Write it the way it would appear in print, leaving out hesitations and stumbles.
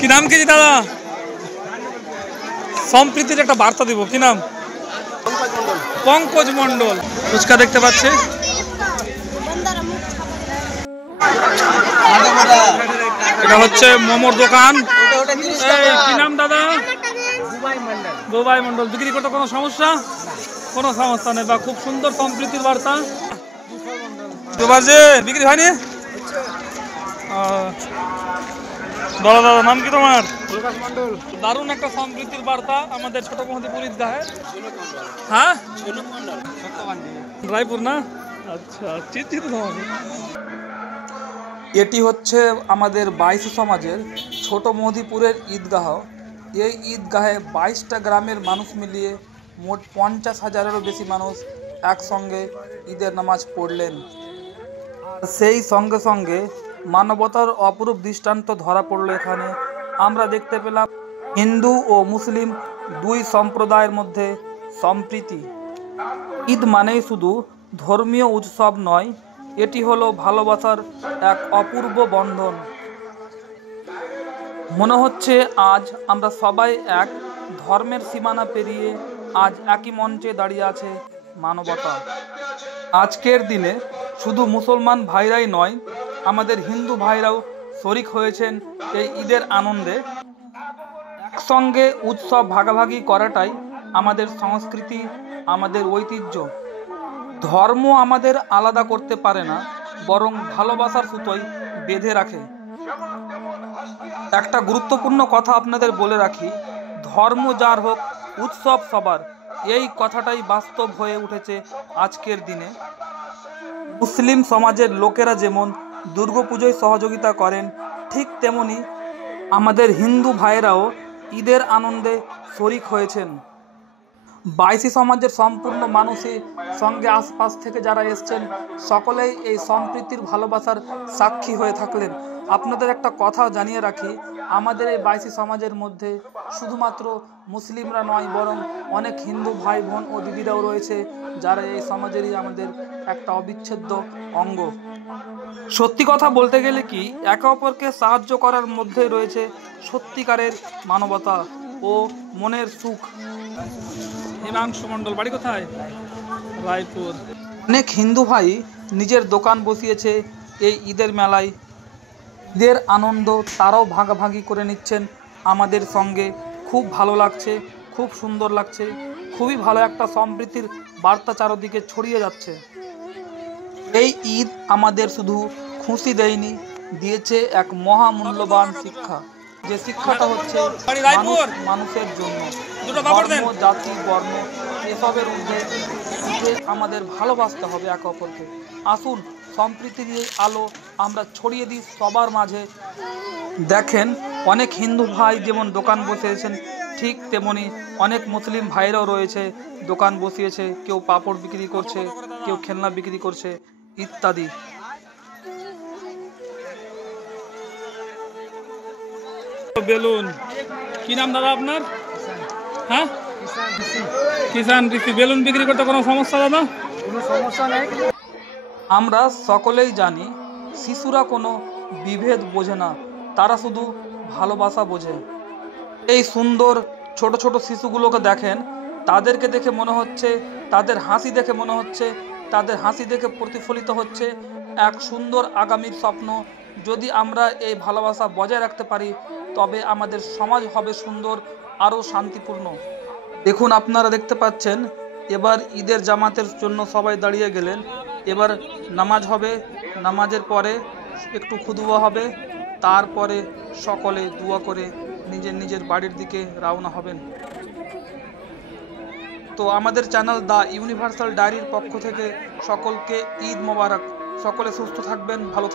কি নাম কি দাদা? সম্প্রীতির একটা বার্তা দিব। কি নাম? পঙ্কজ মন্ডল। ফুচকা দেখতে পাচ্ছি। এটা হচ্ছে মোমোর দোকান। কি নাম দাদা? বুবাই মন্ডল। বিক্রি করতে কোনো সমস্যা? কোনো সমস্যা নেই। বা খুব সুন্দর সম্প্রীতির বার্তা। বিক্রি হয়নি? দাদা দাদা নাম কি তোমার? দারুণ একটা সম্প্রীতির বার্তা আমাদের ছোট মহদিপুর ঈদগাহে। হ্যাঁ, রায়পুর না? আচ্ছা, চিন্তিত তোমাকে। এটি হচ্ছে আমাদের বাইশি সমাজের ছোট মহদিপুরের ঈদগাহ। এই ঈদগাহে 22টা গ্রামের মানুষ মিলিয়ে মোট 50,000-এরও বেশি মানুষ একসঙ্গে ঈদের নামাজ পড়লেন। সেই সঙ্গে সঙ্গে মানবতার অপরূপ দৃষ্টান্ত ধরা পড়ল এখানে। আমরা দেখতে পেলাম হিন্দু ও মুসলিম দুই সম্প্রদায়ের মধ্যে সম্প্রীতি। ঈদ মানেই শুধু ধর্মীয় উৎসব নয়, এটি হলো ভালোবাসার এক অপূর্ব বন্ধন। মনে হচ্ছে আজ আমরা সবাই এক, ধর্মের সীমানা পেরিয়ে আজ একই মঞ্চে দাঁড়িয়ে আছে মানবতা। আজকের দিনে শুধু মুসলমান ভাইরাই নয়, আমাদের হিন্দু ভাইরাও শরিক হয়েছেন এই ঈদের আনন্দে। একসঙ্গে উৎসব ভাগাভাগি করাটাই আমাদের সংস্কৃতি, আমাদের ঐতিহ্য। ধর্ম আমাদের আলাদা করতে পারে না, বরং ভালোবাসার সুতোয় বেঁধে রাখে। একটা গুরুত্বপূর্ণ কথা আপনাদের বলে রাখি, ধর্ম যার হোক, উৎসব সবার। এই কথাটাই বাস্তব হয়ে উঠেছে আজকের দিনে। মুসলিম সমাজের লোকেরা যেমন দুর্গাপুজোয় সহযোগিতা করেন, ঠিক তেমনি আমাদের হিন্দু ভাইয়েরাও ঈদের আনন্দে শরিক হয়েছেন। বাইশি সমাজের সম্পূর্ণ মানুষই সঙ্গে আশপাশ থেকে যারা এসছেন সকলেই এই সম্প্রীতির ভালোবাসার সাক্ষী হয়ে থাকলেন। আপনাদের একটা কথা জানিয়ে রাখি, আমাদের এই বাইশি সমাজের মধ্যে শুধুমাত্র মুসলিমরা নয়, বরং অনেক হিন্দু ভাই বোন ও দিদিরাও রয়েছে, যারা এই সমাজেরই আমাদের একটা অবিচ্ছেদ্য অঙ্গ। সত্যি কথা বলতে গেলে কি, একে অপরকে সাহায্য করার মধ্যে রয়েছে সত্যিকারের মানবতা ও মনের সুখ। হিমাংশু মন্ডল, বাড়ি কোথায়? রায়পুর। অনেক হিন্দু ভাই নিজের দোকান বসিয়েছে এই ঈদের মেলায়। ঈদের আনন্দ তারাও ভাগাভাগি করে নিচ্ছেন আমাদের সঙ্গে। খুব ভালো লাগছে, খুব সুন্দর লাগছে। খুবই ভালো একটা সম্প্রীতির বার্তা চারদিকে ছড়িয়ে যাচ্ছে। এই ঈদ আমাদের শুধু খুশি দেয়নি, দিয়েছে এক মহামূল্যবান শিক্ষা। যে শিক্ষাটা হচ্ছে মানুষের জন্য, ধর্ম, জাতি, বর্ণ এসবের ঊর্ধ্বে আমাদের ভালোবাসতে হবে একে অপরকে। আসুন সম্প্রীতির এই আলো আমরা ছড়িয়ে দিই সবার মাঝে। দেখেন, অনেক হিন্দু ভাই যেমন দোকান বসিয়েছেন, ঠিক তেমনি অনেক মুসলিম ভাইরাও রয়েছে, দোকান বসিয়েছে। কেউ পাপড় বিক্রি করছে, কেউ খেলনা বিক্রি করছে ইত্যাদি। বেলুন। কি নাম দাদা আপনার? হ্যাঁ, কিষান ঋষি। বেলুন বিক্রি করতে কোনো সমস্যা দাদা? কোনো সমস্যা নেই। আমরা সকলেই জানি শিশুরা কোনো বিভেদ বোঝে না, তারা শুধু ভালোবাসা বোঝে। এই সুন্দর ছোট ছোট শিশুগুলোকে দেখেন, তাদেরকে দেখে মনে হচ্ছে, তাদের হাসি দেখে মনে হচ্ছে, তাদের হাসি দেখে প্রতিফলিত হচ্ছে এক সুন্দর আগামীর স্বপ্ন। যদি আমরা এই ভালোবাসা বজায় রাখতে পারি, তবে আমাদের সমাজ হবে সুন্দর, আরও শান্তিপূর্ণ। দেখুন, আপনারা দেখতে পাচ্ছেন এবার ঈদের জামাতের জন্য সবাই দাঁড়িয়ে গেলেন। এবার নামাজ হবে, নামাজের পরে একটু খুতবা হবে, তারপরে সকলে দোয়া করে নিজের নিজের বাড়ির দিকে রওনা হবেন। তো আমাদের চ্যানেল দ্য ইউনিভার্সাল ডায়েরির পক্ষ থেকে সকলকে ঈদ মোবারক। সকলে সুস্থ থাকবেন, ভালো থাকবেন।